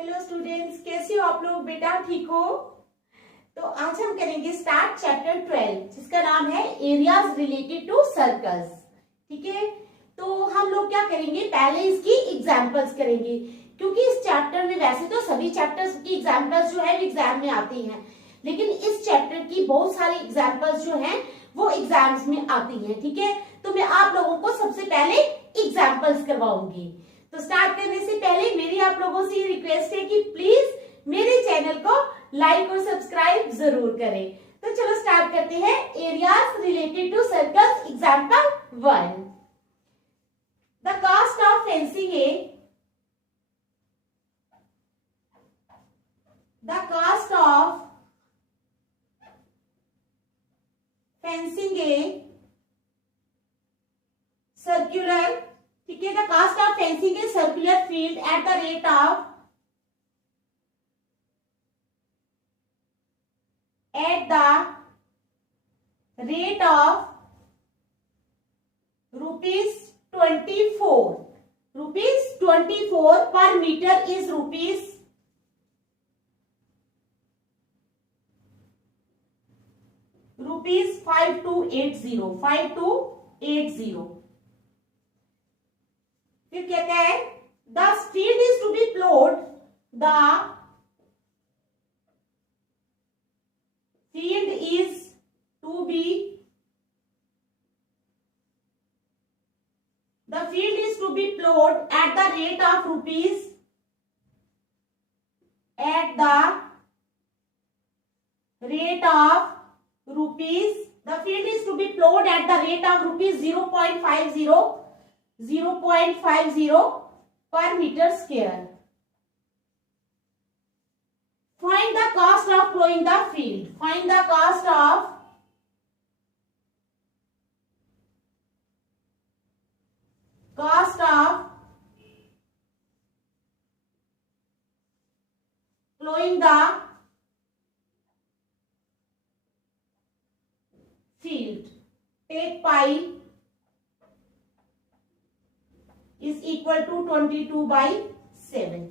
Hello students, कैसे हो आप लोग? बेटा ठीक हो? तो आज हम करेंगे स्टार्ट चैप्टर 12 जिसका नाम है एरियाज रिलेटेड टू सर्कल्स। ठीक है, तो हम लोग क्या करेंगे, पहले इसकी एग्जांपल्स करेंगे क्योंकि इस चैप्टर में वैसे तो सभी चैप्टर्स की एग्जांपल्स जो है एग्जाम में आती हैं, लेकिन इस चैप्टर की बहुत सारी एग्जांपल्स जो हैं वो एग्जाम्स में आती हैं। ठीक है, तो मैं आप लोगों को सबसे पहले एग्जांपल्स करवाऊंगी। तो स्टार्ट करने से पहले मेरी आप लोगों से रिक्वेस्ट है कि प्लीज मेरे चैनल को लाइक और सब्सक्राइब जरूर करें। तो चलो स्टार्ट करते हैं। Areas related to circles, example 1। The cost of fencing a, the cost of fencing a circular, ठीक है, the cost of fencing a circular field at the rate of ₹24 per meter is rupees 5280। फिर कहता है the field is to be plot, the field is to be plowed at the rate of rupees 0.50 per meter square. Find the cost of plowing the field. Find the cost of plowing the field. Take pi is equal to 22/7।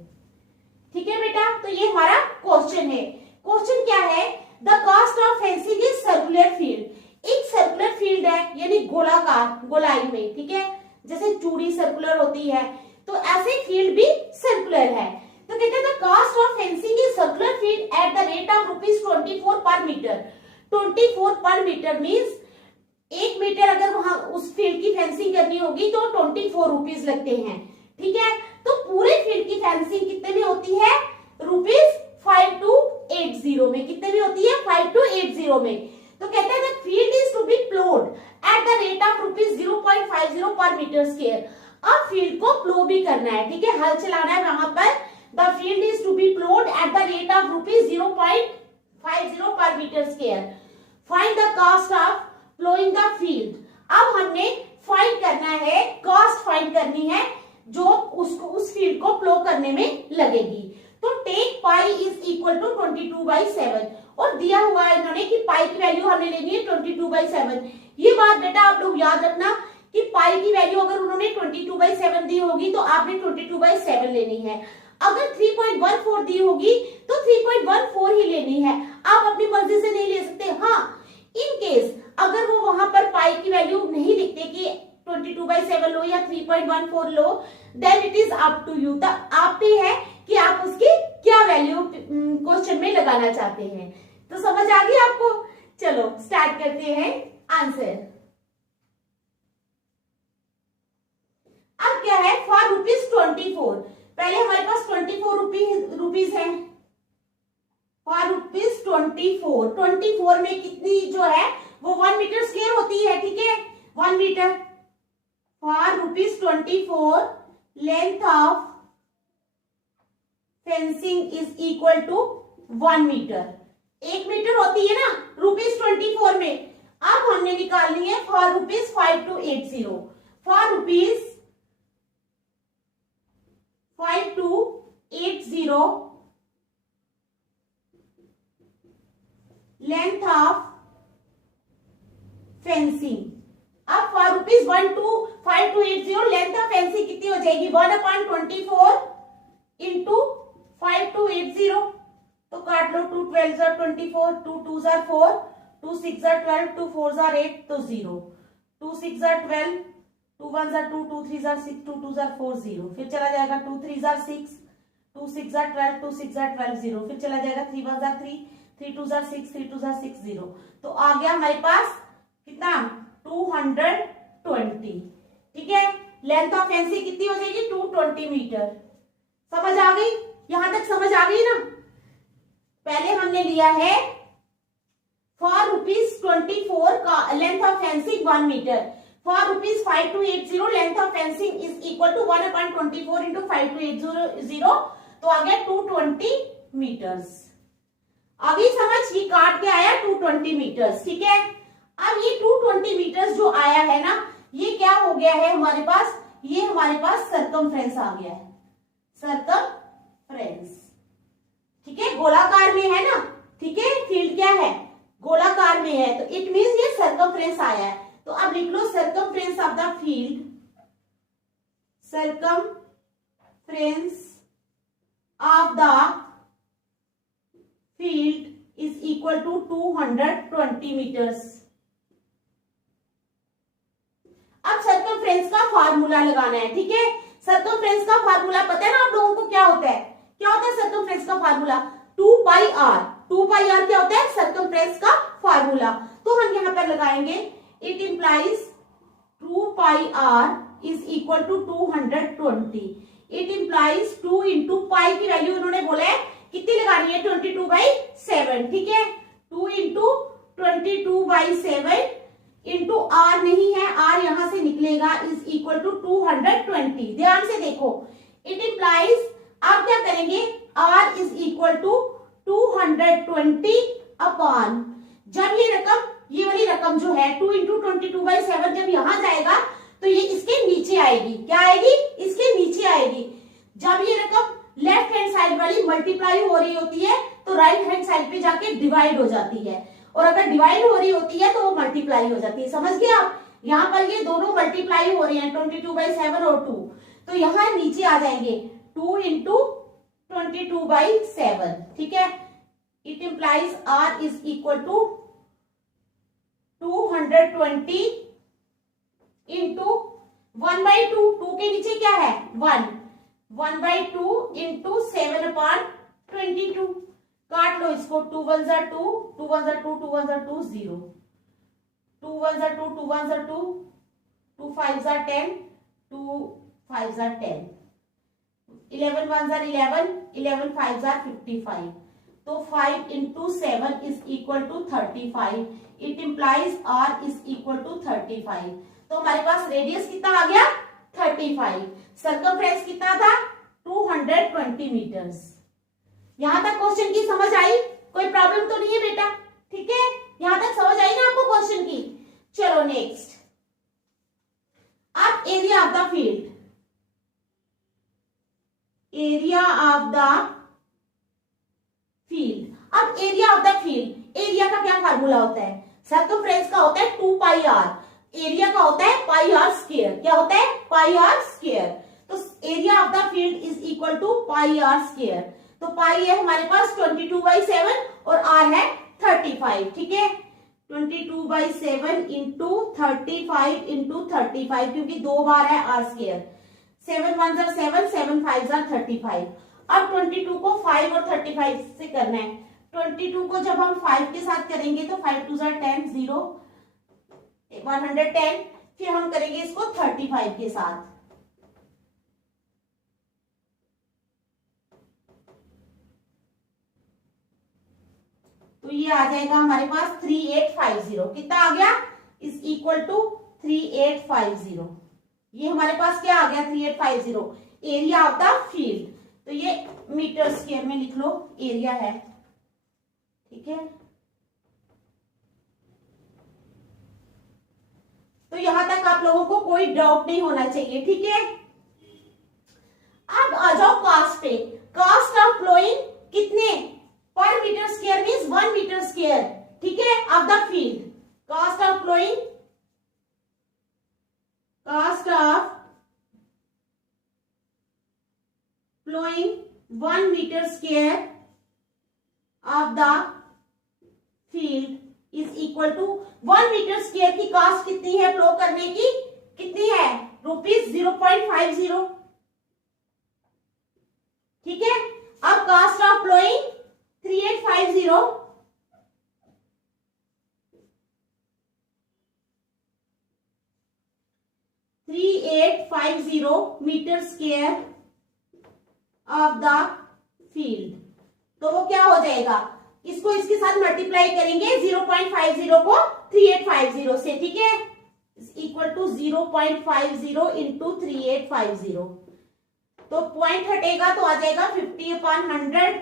ठीक है बेटा, तो ये हमारा question है। Question क्या है? The cost of fencing is circular field. एक सर्कुलर फील्ड है यानी गोलाकार, गोलाई में, ठीक है, जैसे चूड़ी सर्कुलर होती है तो ऐसे फील्ड भी सर्कुलर है। तो कहते हैं the cost of fencing is circular field at the rate of ₹24 per metre. 24 per metre means 1 metre अगर वहां उस फील्ड की फेंसिंग करनी होगी तो ₹24 लगते हैं। ठीक है, तो पूरे फील्ड की फेंसिंग कितने में होती है? ₹5280 में। कितने में होती है? 5280 में। तो कहते हैं field is to be ploughed at the rate of ₹0.50 per metre square. अब फील्ड को प्लो भी करना है, ठीक है, हल चलाना है वहां पर। The field is to be ploughed at the rate of ₹0.50 per metre square. Find the cost of ploughing the field. अब हमने फाइंड करना है, कॉस्ट फाइंड करनी है जो उसको उस फील्ड को प्लो करने में लगेगी। तो take pi is equal to 22/7 और दिया हुआ है इन्होंने कि पाई की वैल्यू हमें लेनी है 22/7। ये बात बेटा आप लोग याद रखना कि पाई की वैल्यू अगर उन्होंने 22/7 दी होगी तो आपने 22/7 लेनी है। अगर 3.14 दी होगी तो 3.14 ही लेनी है, आप अपनी मर्जी से नहीं ले सकते। हाँ, इन केस अगर वो वहां पर पाई की वैल्यू नहीं लिखते कि 22/7 लो या 3.14 लो, then it is up to you. आप पे है कि आप उसकी क्या वैल्यू क्वेश्चन में लगाना चाहते हैं। तो समझ आ गई आपको? चलो स्टार्ट करते हैं आंसर। अब क्या है? फॉर ₹24, पहले हमारे पास 24 रुपीज है। फॉर ₹24 में कितनी जो है वो 1 मीटर स्क्वायर होती है, ठीक है, 1 metre. For ₹24 length of fencing is equal to 1 metre. 1 metre होती है ना ₹24 में। अब हमने निकालनी है for ₹5280। For ₹5280 length of fencing. अब फॉर ₹5280 लेंथ ऑफ फेंसिंग कितनी हो जाएगी? 1/24 इंटू 5280, तो काट लो, 2 12 24, 2 2 4, 2 6 12, 2 4 8, तो 0, 2 6 12, 2 1 2, 2 3 6, 2 2 4 0, फिर चला जाएगा 2 3 6, 2 6 12, 2 6 12 0, फिर चला जाएगा 3 1 3, 3 2 6, 3 2 6 0, तो आ गया हमारे पास कितना 220। ठीक है, लेंथ ऑफ फैंसी कितनी हो जाएगी 220 मीटर। समझ आ गई, यहां तक समझ आ गई ना। पहले हमने लिया है फॉर ₹24 का length of fencing 1 metre, for ₹5280 length of fencing is equal to 1/24 into 5280, तो आ गया 220 मीटर्स। अभी समझ, ये काट के आया 220 मीटर्स। ठीक है, अब ये 220 मीटर्स जो आया है ना, ये क्या हो गया है हमारे पास, ये हमारे पास सर्कमफ्रेंस आ गया है, सर्कमफ्रेंस। ठीक है, गोलाकार में है ना। ठीक है, फील्ड क्या है, गोलाकार में है, तो इट मींस ये सर्कमफ्रेंस आया है। तो अब लिख लो circumference of the field, circumference of the field is equal to 220 meters. अब सर्कमफ्रेंस का फार्मूला लगाना है। ठीक है, सर्कमफ्रेंस का फार्मूला पता है ना आप लोगों को, क्या होता है, क्या होता है सर्कमफ्रेंस का फार्मूला, 2πr। 2πr क्या होता है, सर्कमफ्रेंस का फार्मूला। तो हम यहां पर लगाएंगे, it implies 2πr is equal to 220। It implies 2 into pi की वैल्यू इन्होंने बोला है कितनी लगानी है, 22/7। ठीक है, 2 इंटू 22/7 इंटू आर नहीं है, आर यहां से निकलेगा, इज इक्वल टू 220। ध्यान से देखो, इट इंप्लाइज, आप क्या करेंगे, r is equal to 220 upon, जब ये रकम, ये वाली रकम जो है 2 इंटू 22/7 जब यहां जाएगा तो ये इसके नीचे आएगी। क्या आएगी, इसके नीचे आएगी। जब ये रकम लेफ्ट हैंड साइड वाली मल्टीप्लाई हो रही होती है तो राइट हैंड साइड पे जाके डिवाइड हो जाती है, और अगर डिवाइड हो रही होती है तो वो मल्टीप्लाई हो जाती है। समझ गए आप, यहाँ पर ये दोनों मल्टीप्लाई हो रही हैं, 22/7 और 2, तो यहाँ नीचे आ जाएंगे 2 इंटू 22/7। ठीक है, it implies r is equal to 220 into 1/2, 2 के नीचे क्या है 1, 1/2 इंटू 7/22। काट लो इसको, 2 1 2, 2 1 2, 2 1 2 0, 2 1 2, 2 1 2, 2 5 10, 2 5 10, 11 1 11, 11 5 55, तो 5 into 7 is equal to 35। It implies r is equal to 35। तो हमारे पास रेडियस कितना आ गया 35, सर्कमफ्रेंस कितना था 220 मीटर्स। यहां तक क्वेश्चन की समझ आई, कोई प्रॉब्लम तो नहीं है बेटा। ठीक है, यहां तक समझ आई ना आपको क्वेश्चन की। चलो नेक्स्ट, अब area of the field, area of the field. अब area of the field, area का क्या फार्मूला होता है, सर्कमफ्रेंस का होता है 2πr, एरिया का होता है πr स्क्वायर। क्या होता है πr स्क्वायर। तो area of the field is equal to πr square. तो पाई है हमारे पास 22/7 और आर है 35। ठीक है, 22/7 इंटू 35 इंटू 35, क्योंकि 2 बार है आर स्क्वायर, 7 1 7, 7 5 35। अब 22 को 5 और 35 से करना है। 22 को जब हम 5 के साथ करेंगे तो 5 2 10, 0 110, फिर हम करेंगे इसको 35 के साथ, तो ये आ जाएगा हमारे पास 3850। कितना आ गया, इज इक्वल टू 3850। ये हमारे पास क्या आ गया 3850, एरिया ऑफ द फील्ड। तो ये मीटर स्क्वायर में लिख लो, एरिया है। ठीक है, तो यहां तक आप लोगों को कोई डाउट नहीं होना चाहिए। ठीक है, अब आ जाओ कास्ट पे। कास्ट ऑफ फ्लोइंग कितने per metre square means 1 metre square. ठीक है, of the field, cost of ploughing, cost of ploughing 1 metre square of the field is equal to 1 metre square की कॉस्ट कितनी है फ्लो करने की, कितनी है, ₹0.50। ठीक है, अब cost of ploughing 3850 metre square of the field. तो वो क्या हो जाएगा, इसको इसके साथ मल्टीप्लाई करेंगे 0.50 को 3850 से। ठीक है, इक्वल टू 0.50 इंटू 3850। तो पॉइंट हटेगा तो आ जाएगा 50/100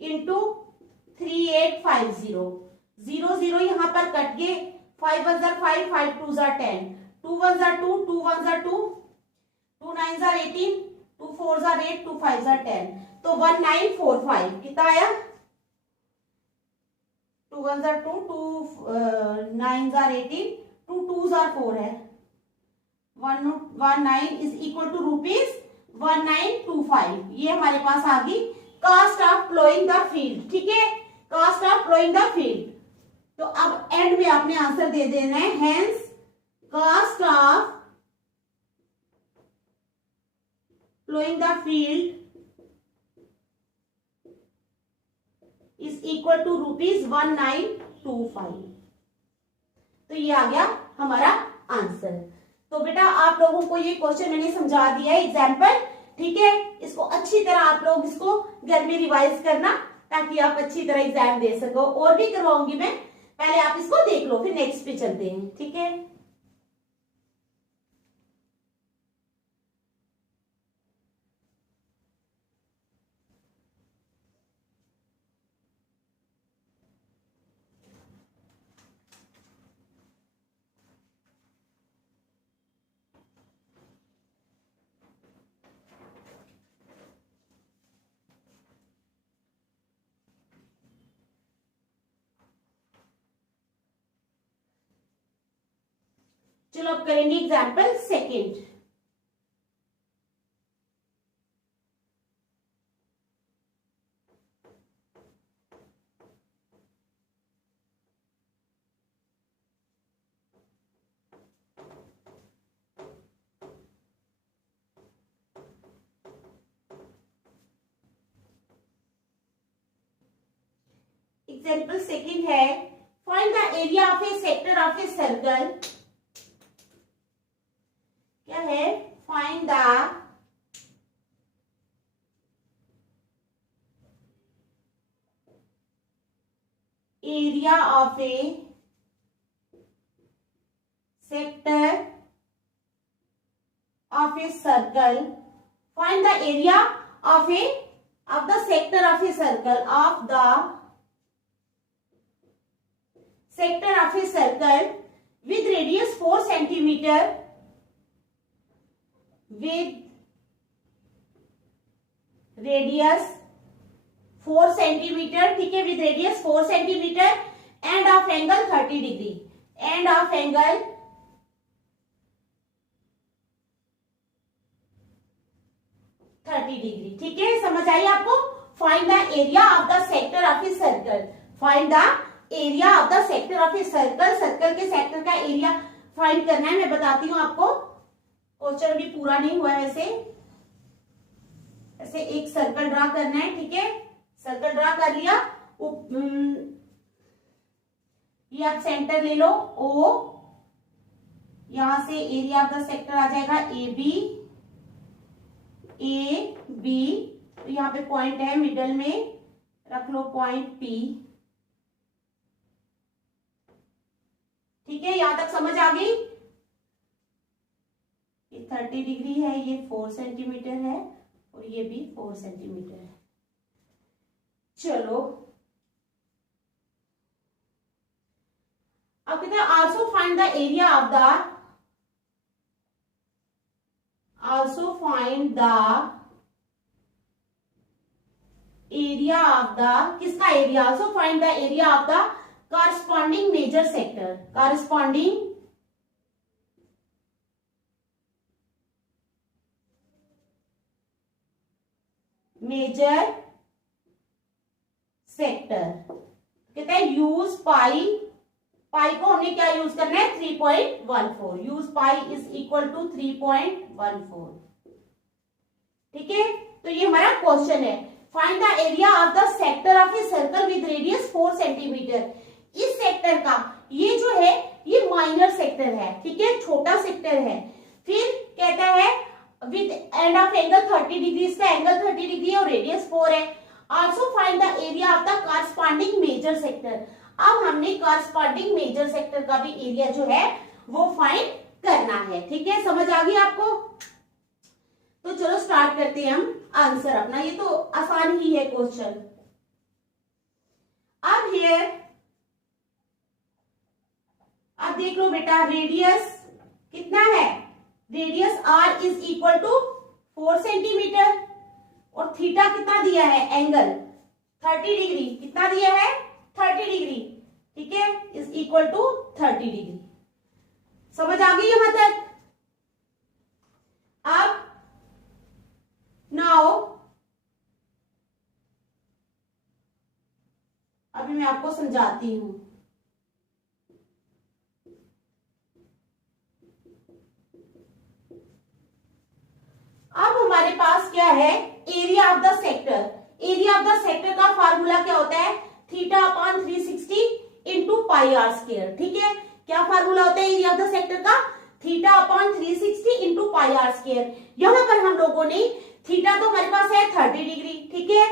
इंटू 3850। 0 यहां पर कट गए, 5 1 5, 5 2 10, 2 1 2, 2 1 2, 2 9 18, 2 4 8, 2 5 10, तो 1945 कितना आया, 2 1 2, 2 9 18, 2 2 4 है, 119 इज इक्वल टू ₹1925। ये हमारे पास आ गई cost of ploughing the field. ठीक है, cost of ploughing the field. तो अब एंड में आपने आंसर दे देना है, hence cost of ploughing the field is equal to ₹1925। तो ये आ गया हमारा आंसर। तो बेटा आप लोगों को ये क्वेश्चन मैंने समझा दिया है एग्जाम्पल। ठीक है, इसको अच्छी तरह आप लोग इसको घर में रिवाइज करना ताकि आप अच्छी तरह एग्जाम दे सको। और भी करवाऊंगी मैं, पहले आप इसको देख लो फिर नेक्स्ट पे चलते हैं। ठीक है, चलो अब करेंगे एग्जाम्पल सेकेंड। एग्जाम्पल सेकेंड है, find the area of A sector of a circle. क्या है, find the area of A sector of a circle. Find the area of the sector of a circle, of the sector of a circle with radius 4 centimeter, with radius 4 centimeter। ठीक है, with radius 4 centimeter and of angle 30 degree, and of angle 30 degree। ठीक है, समझ आई आपको। Find the area of the sector of a circle. Find the area of the sector of a circle. Circle के sector का area find करना है। मैं बताती हूँ आपको, क्वेश्चन भी पूरा नहीं हुआ है वैसे। ऐसे एक सर्कल ड्रा करना है। ठीक है, सर्कल ड्रा कर लिया। ये आप सेंटर ले लो ओ, यहां से एरिया ऑफ द सेक्टर आ जाएगा ए बी। तो यहाँ पे पॉइंट है, मिडल में रख लो पॉइंट पी। ठीक है, यहां तक समझ आ गई। ये 30 डिग्री है, ये 4 सेंटीमीटर है और ये भी 4 सेंटीमीटर है। चलो अब कहते हैं also find the area of the, also find the area of the, किसका area, also find the area of the corresponding major sector, corresponding major sector. कहते हैं यूज पाई, पाई को हमने क्या यूज करना है 3.14, use pi is equal to 3.14। ठीक है, तो ये हमारा क्वेश्चन है। Find the area of the sector of a circle with radius 4 centimetre. इस सेक्टर का ये जो है ये माइनर सेक्टर है, ठीक है, छोटा सेक्टर है। फिर कहता है with end of angle 30 degree, इसका एंगल 30 डिग्री है और रेडियस 4 है। Also find the area of the corresponding major sector. अब हमने कॉरस्पॉन्डिंग मेजर सेक्टर का भी एरिया जो है वो फाइंड करना है। ठीक है, समझ आ गई आपको? तो चलो स्टार्ट करते हैं हम आंसर अपना। ये तो आसान ही है क्वेश्चन। अब हियर अब देख लो बेटा, रेडियस कितना है, radius r is equal to 4 centimetre और थीटा कितना दिया है, एंगल 30 डिग्री, कितना दिया है 30 डिग्री, ठीक है, इज इक्वल टू 30 डिग्री। समझ आ गई यहां तक? अब नाउ अभी मैं आपको समझाती हूं। अब हमारे पास क्या है, area of the sector. Area of the sector का फार्मूला क्या होता है, theta upon 360 into pi r square. ठीक है, क्या फार्मूला होता है एरिया ऑफ द सेक्टर का, theta upon 360 into pi r square. यहां पर हम लोगों ने थीटा तो हमारे पास है 30 डिग्री, ठीक है,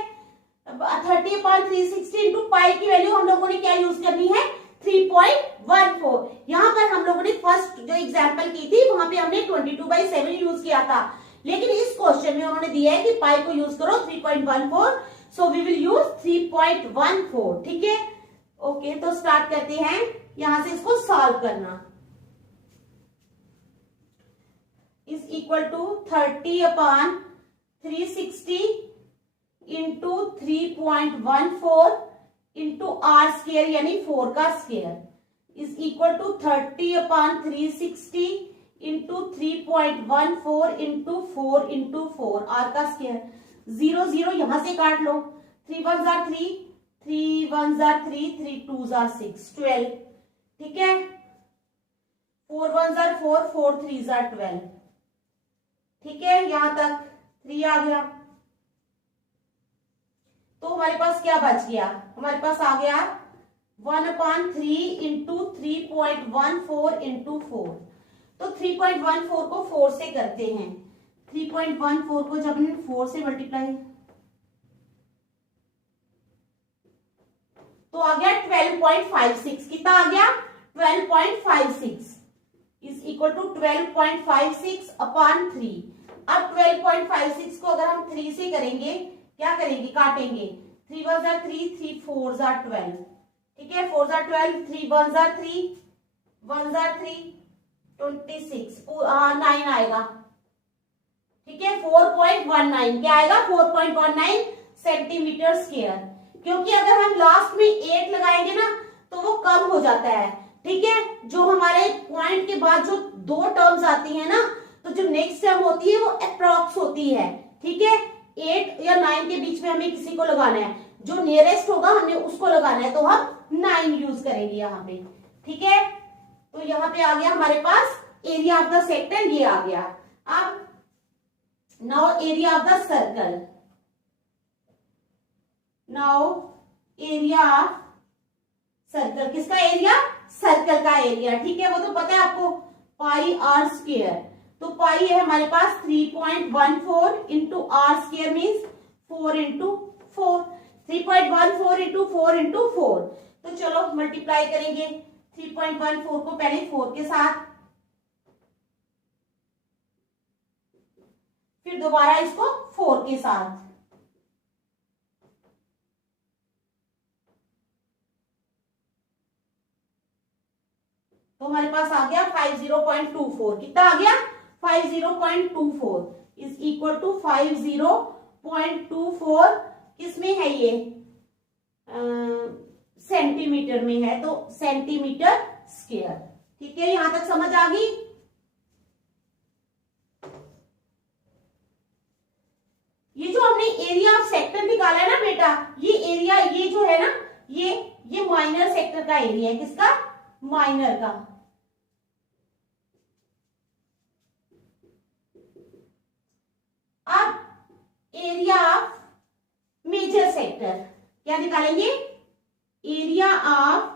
30 अपॉन 360 इंटू पाई की वैल्यू हम लोगों ने क्या यूज करनी है 3.14। यहां पर हम लोगों ने फर्स्ट जो एग्जाम्पल की थी वहां पे हमने 22/7 यूज किया था, लेकिन इस क्वेश्चन में उन्होंने दिया है कि पाई को यूज करो 3.14, सो वी विल यूज 3.14। ठीक है, ओके, तो स्टार्ट करते हैं यहां से इसको सॉल्व करना। Is equal to 30 upon 360 into 3.14 into r square यानी 4 का square is equal to 30 upon 360 into 3.14 into 4 into 4 r का स्क्वायर। 0 0 यहां से काट लो, 3 1 जार 3, 3 1 जार 3, 3 2 जार 6, 12। ठीक है, 4 1 जार 4, 4 3 जार 12। ठीक है, यहां तक 3 आ गया। तो हमारे पास क्या बच गया, हमारे पास आ गया 1/3 इंटू 3.14 इंटू 4। तो 3.14 को 4 से करते हैं, 3.14 को जब हमने 4 से मल्टीप्लाई तो आ गया 12.56। कितना आ गया 12.56 इज इक्वल टू 12.56 अपॉन 3। अब 12.56 को अगर हम 3 से करेंगे, क्या करेंगे, काटेंगे, 3 1 जार 3, 3 4 जार 12। ठीक है, 4 जार 12, 3 1 जार 3, 1 जार 3, 26, 9 आएगा। ठीक है, 4.19 क्या आएगा 4.19 सेंटीमीटर स्क्वायर। क्योंकि अगर हम लास्ट में 8 लगाएंगे ना तो वो कम हो जाता है। ठीक है, जो हमारे पॉइंट के बाद जो 2 टर्म्स आती है ना, तो जो नेक्स्ट टर्म होती है वो अप्रॉक्स होती है। ठीक है, 8 या 9 के बीच में हमें किसी को लगाना है, जो नियरेस्ट होगा हमने उसको लगाना है, तो हम 9 यूज करेंगे यहाँ पे। ठीक है, तो यहाँ पे आ गया हमारे पास एरिया ऑफ द सेक्टर, ये आ गया। अब now area of the circle, now area of circle, किसका एरिया, सर्कल का एरिया। ठीक है, वो तो पता है आपको, पाई आर स्क्वायर। तो पाई है हमारे पास 3.14 into r square means 4 into 4, 3.14 into 4 into 4। तो चलो मल्टीप्लाई करेंगे 3.14 को पहले 4 के साथ, फिर दोबारा इसको 4 के साथ। तो हमारे पास आ गया 50.24। कितना आ गया 50.24 इज इक्वल टू 50.24 किसमें है ये, सेंटीमीटर में है, तो सेंटीमीटर स्क्वायर। ठीक है, यहां तक समझ आ गई। ये जो हमने एरिया ऑफ निकाला है ना बेटा, ये एरिया, ये जो है ना, ये माइनर सेक्टर का एरिया है, किसका, माइनर का। अब एरिया ऑफ मेजर सेक्टर क्या निकालेंगे, area of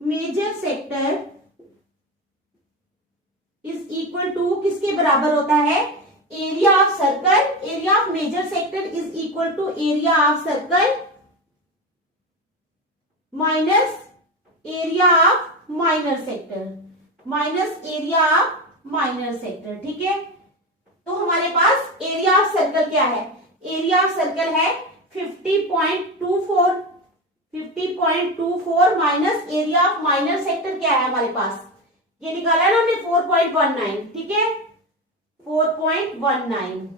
major sector is equal to किसके बराबर होता है, area of circle, area of major sector is equal to area of circle minus area of minor sector, minus area of minor sector. ठीक है, तो हमारे पास एरिया ऑफ सर्कल क्या है, एरिया ऑफ सर्कल है 50.24, 50.24 minus area of minor sector क्या है हमारे पास, ये निकाला ना हमने 4.19, ठीक है 4.19।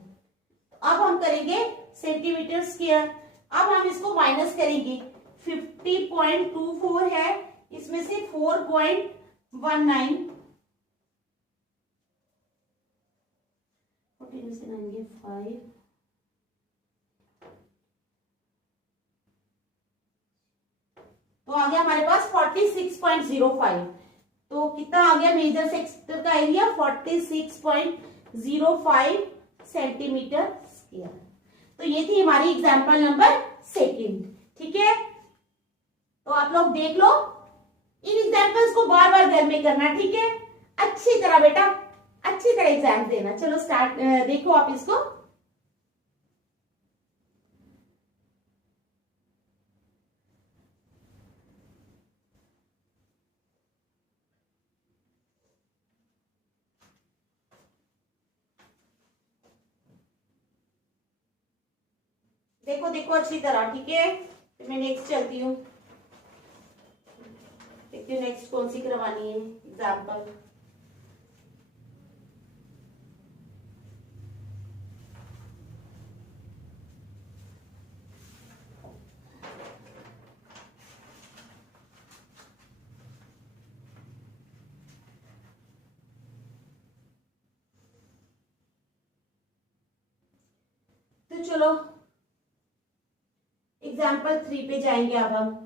अब हम करेंगे सेंटीमीटर स्क्वायर, अब हम इसको माइनस करेंगे, 50.24 है, इसमें से 4.19, 5 तो आ गया हमारे पास 46.05, तो कितना आ गया मेजर सेक्टर का एरिया 46.05 सेंटीमीटर स्क्वायर। तो ये थी हमारी एग्जांपल नंबर 2। ठीक है, तो आप लोग देख लो, इन एग्जांपल्स को बार बार घर में करना, ठीक है, अच्छी तरह बेटा, अच्छी तरह एग्जाम देना। चलो स्टार्ट, देखो आप इसको, देखो देखो अच्छी तरह, ठीक है। फिर मैं नेक्स्ट चलती हूँ, देखती हूँ नेक्स्ट कौन सी करवानी है एग्जाम्पल। तो चलो एग्जाम्पल 3 पे जाएंगे अब हम।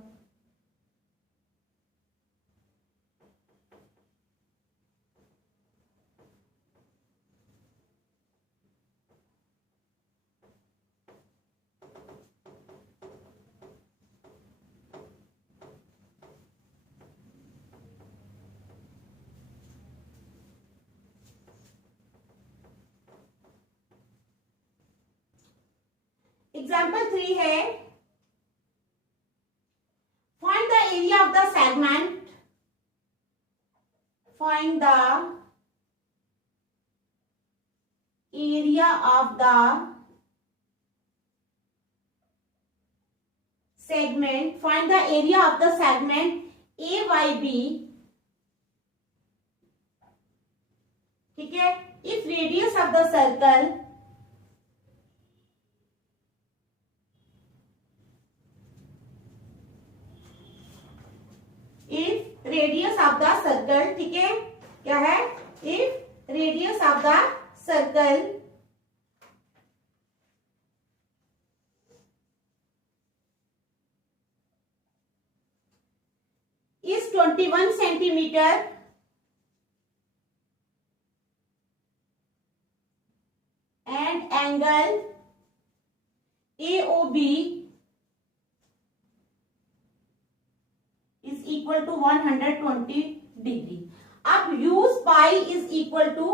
एग्जाम्पल 3 है, find the area of the segment, find the area of the segment, find the area of the segment AYB, ठीक है, if radius of the circle if radius of the circle, ठीक है, क्या है, if radius of the circle is 21 centimeter and angle AOB is equal to 120 degree. अब use pi is equal to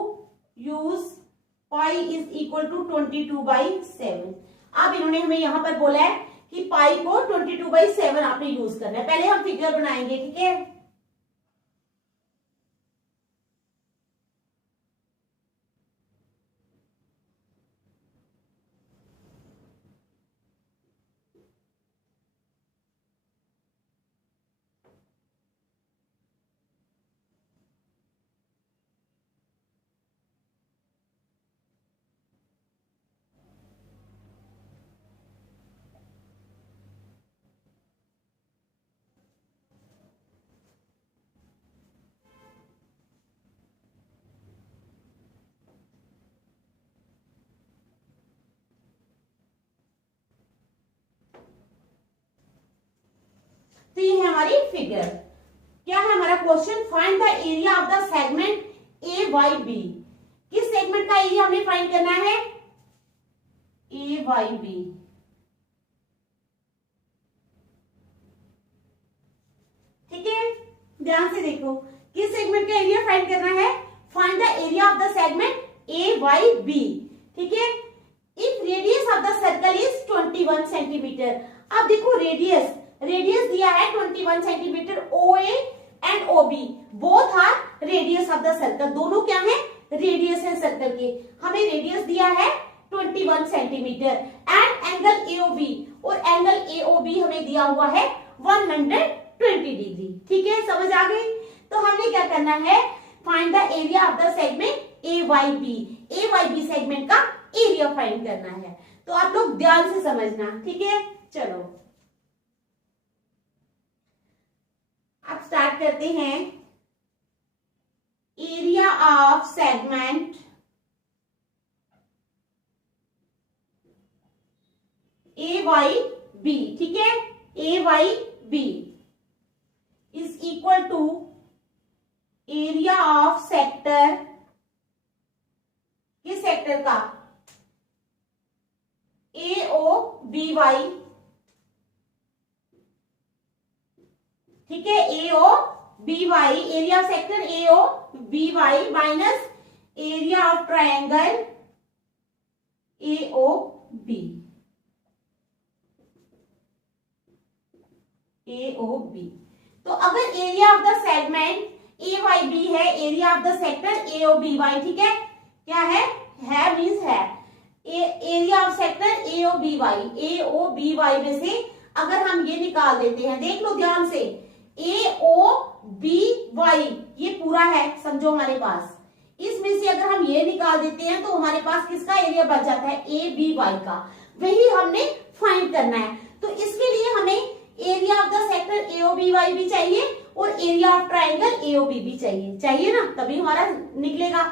22/7। अब इन्होंने हमें यहां पर बोला है कि पाई को 22/7 आपने यूज करना है। पहले हम फिगर बनाएंगे, ठीक है, हमारी फिगर। क्या है हमारा question? Find the area of the segment A Y B. किस सेगमेंट का एरिया हमें फाइंड करना है? A Y B. ठीक है, ध्यान से देखो, किस सेगमेंट का एरिया फाइंड करना है? Find the area of the segment A Y B. ठीक है, if radius of the circle is 21 centimetre. अब देखो रेडियस दिया है 21 centimetre. O A and O B both are radius of the circle. दोनों क्या है? रेडियस है सर्कल के। हमें रेडियस दिया है 21 सेंटीमीटर एंड एंगल एओबी, और एंगल एओबी हमें दिया हुआ है 120 डिग्री। ठीक है, समझ आ गई? तो हमने क्या करना है? Find the area of the segment A Y B. A Y B segment का एरिया फाइंड करना है। तो आप लोग ध्यान से समझना। ठीक है, चलो अब स्टार्ट करते हैं। Area of segment A Y B. ठीक है, A Y B is equal to area of sector, किस सेक्टर का? A O B Y. ठीक है, A O B Y, area of sector A O B Y minus area of triangle A O B. A O B. तो अगर area of the segment A Y B है, area of the sector A O B Y. ठीक है, क्या है? Means है area of sector A O B Y. A O B Y में से अगर हम ये निकाल देते हैं, देख लो ध्यान से, ए ओ बी वाई ये पूरा है समझो हमारे पास। इसमें से अगर हम ये निकाल देते हैं तो हमारे पास किसका एरिया बच जाता है? ए बी वाई का। वही हमने फाइंड करना है। तो इसके लिए हमें area of the sector A O B Y भी चाहिए और area of triangle A O B भी चाहिए ना, तभी हमारा निकलेगा।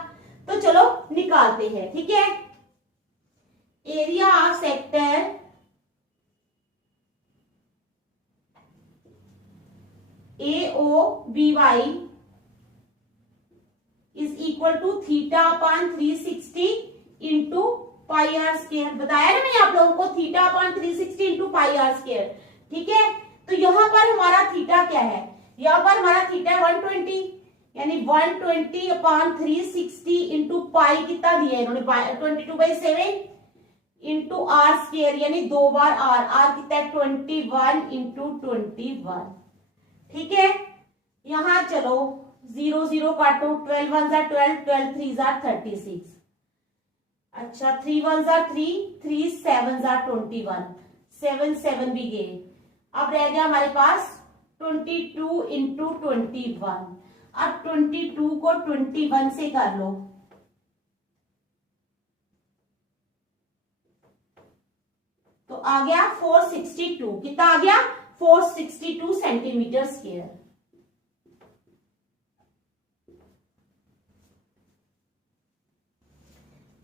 तो चलो निकालते हैं। ठीक है, area of sector A O B Y is equal to theta upon 360 into pi r square. बताया ना मैं आप लोगों को, theta upon 360 into pi r square. ठीक है, तो यहां पर हमारा थीटा क्या है? यहां पर हमारा थीटा 120, यानी 120 अपॉन 360 इंटू पाई कितना दिया है इन्होंने? 22/7 इंटू आर स्क्वायर, यानी 2 बार आर। आर कितना है? 21 इंटू 21। ठीक है, यहां चलो 0 0 काटो, 12 1 जा 12, 12 3 जा 36। अच्छा 3 1 जा 3, 3 7 जा 21, 7 7 भी गए। अब रह गया हमारे पास 22 इंटू 21। अब 22 को 21 से कर लो, तो आ गया 462। कितना आ गया? 462 सेंटीमीटर स्क्वायर।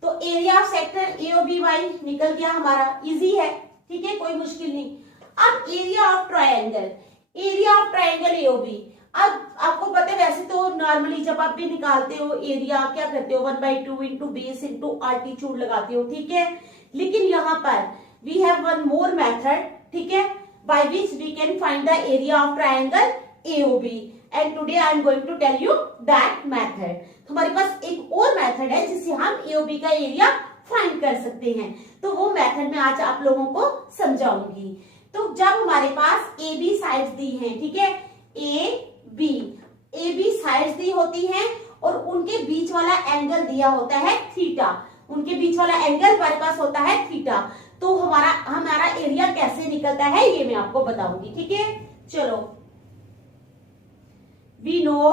तो area of sector A O B Y निकल गया हमारा, इजी है। ठीक है, कोई मुश्किल नहीं। अब area of triangle, area of triangle A O B. अब आपको पता है वैसे तो नॉर्मली जब आप भी निकालते हो एरिया, क्या करते हो? 1/2 इंटू बेस इंटू आल्टीट्यूड लगाते हो। ठीक है, लेकिन यहाँ पर we have one more method. ठीक है, by which we can find the area of triangle AOB, and today I am going to tell you that method। तो हमारे पास एक और मेथड है जिससे हम AOB का एरिया फाइंड कर सकते हैं। तो वो मेथड मैं आज आप लोगों को समझाऊंगी। तो जब हमारे पास AB साइड्स दी हैं, ठीक है, AB साइड्स दी होती हैं और उनके बीच वाला एंगल दिया होता है थीटा। उनके बीच वाला एंगल हमारे पास होता है थीटा। तो हमारा एरिया कैसे निकलता है ये मैं आपको बताऊंगी। ठीक है, चलो we know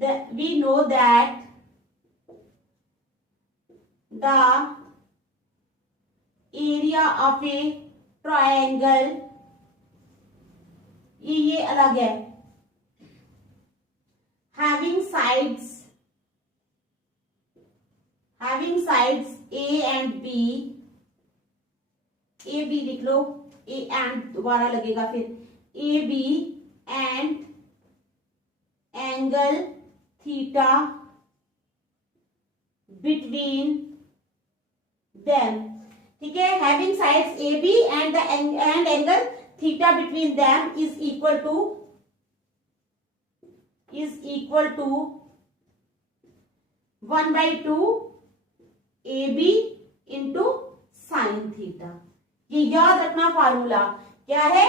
that the area of a triangle, ये अलग है, having sides A and B, A B लिख लो, एंड दोबारा लगेगा फिर A B and angle theta between them, ठीक है, having sides A B and angle theta between them is equal to 1/2 A B into sine theta. ये याद रखना formula क्या है,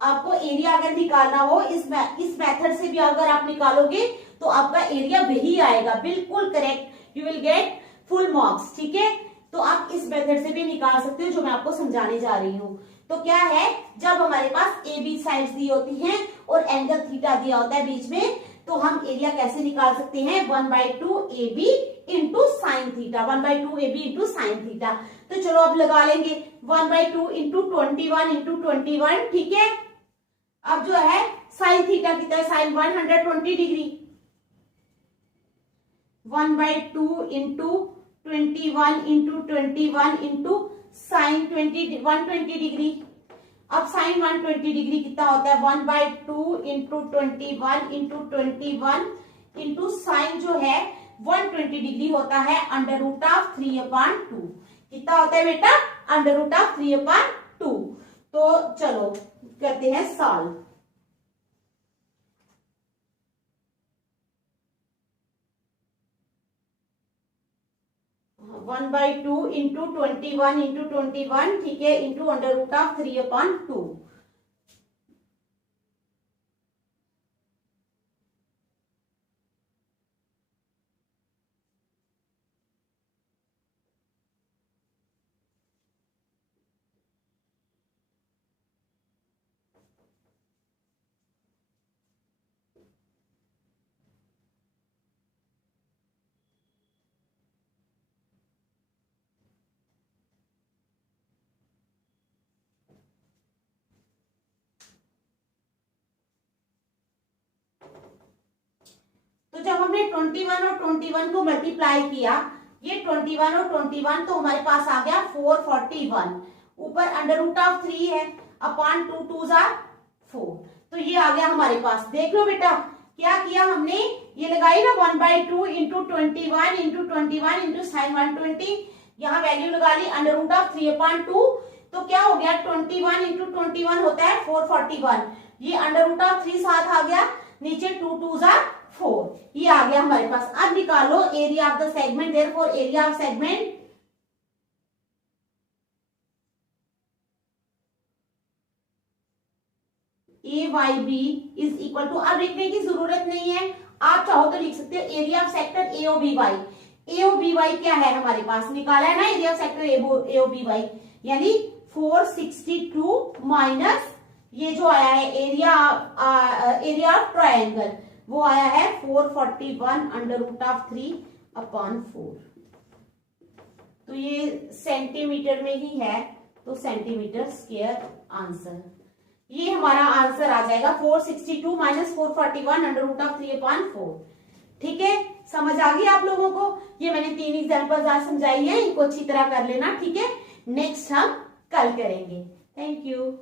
आपको एरिया अगर निकालना हो इस मेथड से भी अगर आप निकालोगे तो आपका एरिया वही आएगा, बिल्कुल correct, you will get full marks, ठीक है। तो आप इस मेथड से भी निकाल सकते हो जो मैं आपको समझाने जा रही हूँ। तो क्या है, जब हमारे पास ए बी साइड्स दी होती हैं और एंगल थीटा दिया होता है बीच में, तो हम एरिया कैसे निकाल सकते हैं, 1/2 A B into sine theta, 1/2 A B into sine theta. तो चलो अब लगा लेंगे 1/2 इंटू 21 इंटू 21, ठीक है। अब जो है साइन थीटा कितना है, sine 120 degree, 1/2 into 21 into 21 into sine 120 degree. अब साइन 120 डिग्री कितना होता है, 1/2 इंटू 21 इंटू 21 इंटू साइन जो है 120 डिग्री होता है √3/2। कितना होता है बेटा, √3/2। तो चलो करते हैं solve. One by two into 21 into 21, ठीक है, इंटू √3/2। तो जब हमने 21 और 21 को मल्टीप्लाई किया, ये 21 और 21 तो हमारे पास आ गया 441, ऊपर √3 है, अपॉन 2 2 4, तो ये आ गया हमारे पास। देख लो बेटा क्या किया हमने, ये लगाई ना 1/2 इंटू 21 इंटू 21 इंटू साइन 120, यहाँ वैल्यू लगा ली √3/2, तो क्या हो गया 21 इंटू 21 होता है 441, ये √3 साथ आ गया, नीचे 2 2 4, ये आ गया हमारे पास। अब निकालो area of the segment, therefore area of segment AYB is equal to, अब लिखने की जरूरत नहीं है, आप चाहो तो लिख सकते हो area of sector AOBY। AOBY क्या है हमारे पास, निकाला है ना एरिया ऑफ सेक्टर AOBY, यानी 462 माइनस ये जो आया है एरिया ऑफ ट्रायंगल, वो आया है 441 √3/4। तो ये सेंटीमीटर में ही है, तो सेंटीमीटर स्क्वायर आंसर, ये हमारा आंसर आ जाएगा 462 माइनस 441 √3/4। ठीक है, समझ आ गई आप लोगों को। ये मैंने 3 एग्जांपल्स आज समझाई है, इनको अच्छी तरह कर लेना, ठीक है। नेक्स्ट हम कल करेंगे। Thank you.